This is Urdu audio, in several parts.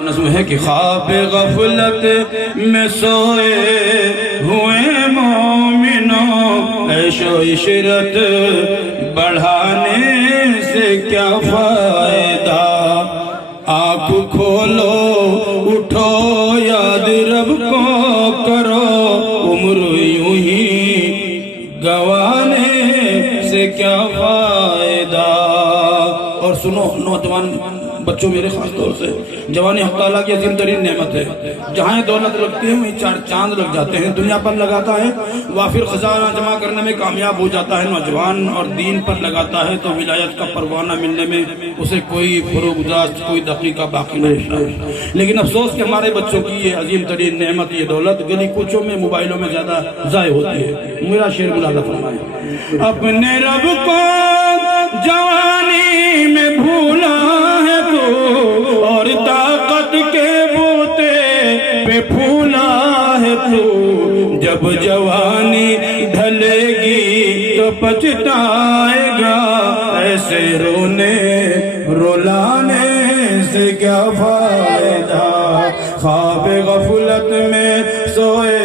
نظم ہے کہ خواب غفلت میں سوئے ہوئے مومنوں، عیش و عشرت بڑھانے سے کیا فائدہ؟ آنکھ کھولو اٹھو یاد رب کو کرو، عمر یوں ہی گوانے سے کیا فائدہ؟ اور سنو نوجوان بچوں، میرے خاص طور سے جوانی حق تعالیٰ کی عظیم ترین نعمت ہے۔ جہاں دولت لگتی ہے وہیں چار چاند لگ جاتے ہیں۔ دنیا پر لگاتا ہے وافر خزانہ جمع کرنے میں کامیاب ہو جاتا ہے نوجوان، اور دین پر لگاتا ہے تو ولایت کا پروانہ ملنے میں اسے کوئی فروغ گزاشت، کوئی دقیقہ باقی نہیں رہتا ہے۔ لیکن افسوس کہ ہمارے بچوں کی یہ عظیم ترین نعمت، یہ دولت گلی کوچوں میں موبائلوں میں زیادہ ضائع ہوتی ہے۔ میرا شعر ملازہ فرمائے، اپنے رب کو جوانی میں بھولا ہے تو، اور طاقت کے بوتے پہ پھولا ہے تو، جب جوانی ڈھلے گی تو پچھتائے گا، ایسے رونے رلانے سے کیا فائدہ؟ خواب غفلت میں سوئے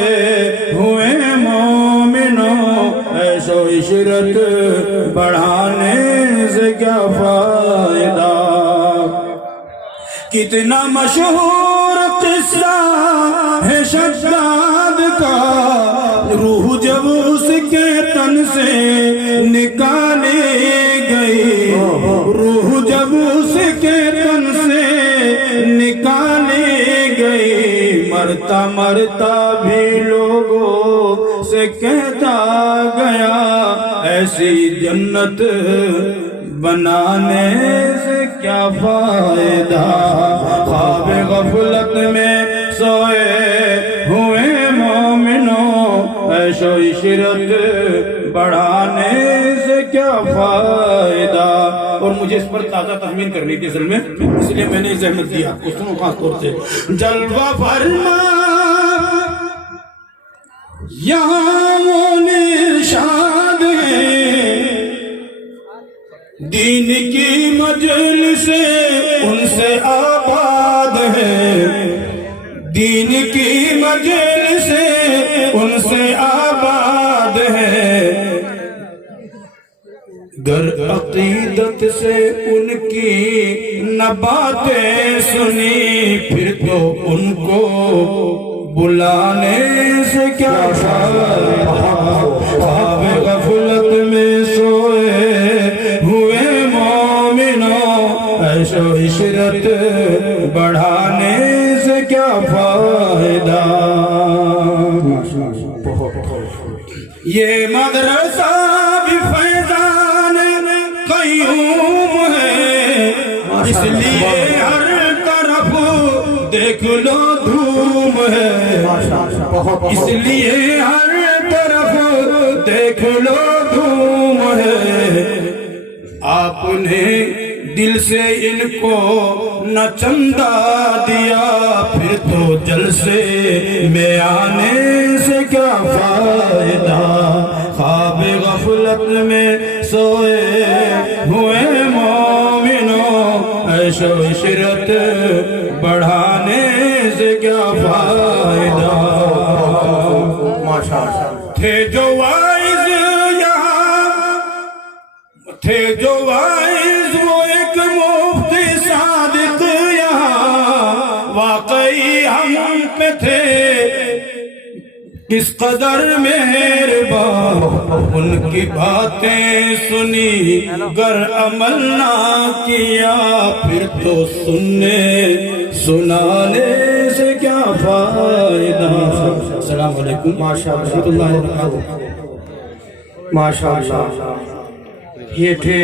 ہوئے مومنوں، عیش و عشرت بڑھانے سے کیا فائدہ؟ کتنا مشہور قصہ ہے شداد کا، روح جب اس کے تن سے نکالی گئی، روح جب اس کے تن سے نکالی گئی، مرتا مرتا بھی لوگوں سے کہتا گیا، ایسی جنت بنانے سے کیا فائدہ؟ خواب غفلت میں سوئے ہوئے مومنوں، عیش و عشرت بڑھانے سے کیا فائدہ؟ اور مجھے اس پر تازہ تخمین کرنی تھی اصل میں، اس لیے میں نے زحمت دیا آپ کو۔ سنو خاص طور سے، جلوہ فرما یہاں وہ ارشاد ہے، دین کی مجلس ان سے آباد ہے، دین کی مجلس ان سے آباد ہے، گر عقیدت سے ان کی نہ باتیں سنی، پھر تو ان کو بلانے سے کیا فائدہ؟ خواب غفلت میں سوئے ہوئے مومنوں، عیش و عشرت بڑھانے سے کیا فائدہ؟ یہ مدرسہ بھی فیضان قیوم ہے، اس لیے ہر طرف دیکھ لو دھوم ہے، اس لیے ہر طرف دیکھ لو دھوم ہے۔ آپ نے دل سے ان کو نہ چندہ دیا، پھر تو جلسے میں آنے سے کیا فائدہ؟ خواب غفلت میں سوئے ہوئے مومنوں، عیش و عشرت بڑھانے سے کیا فائدہ؟ تھے جو وائز یہاں، تھے جو وائز وہ ایک مفتی صادق یہاں، واقعی ہم پہ تھے کس قدر مہربان، ان کی باتیں سنی گر عمل نہ کیا، پھر تو سننے سنانے سے کیا فائدہ؟ السلام علیکم ورحمۃ اللہ وبرکاتہ۔ ماشاءاللہ، یہ تھے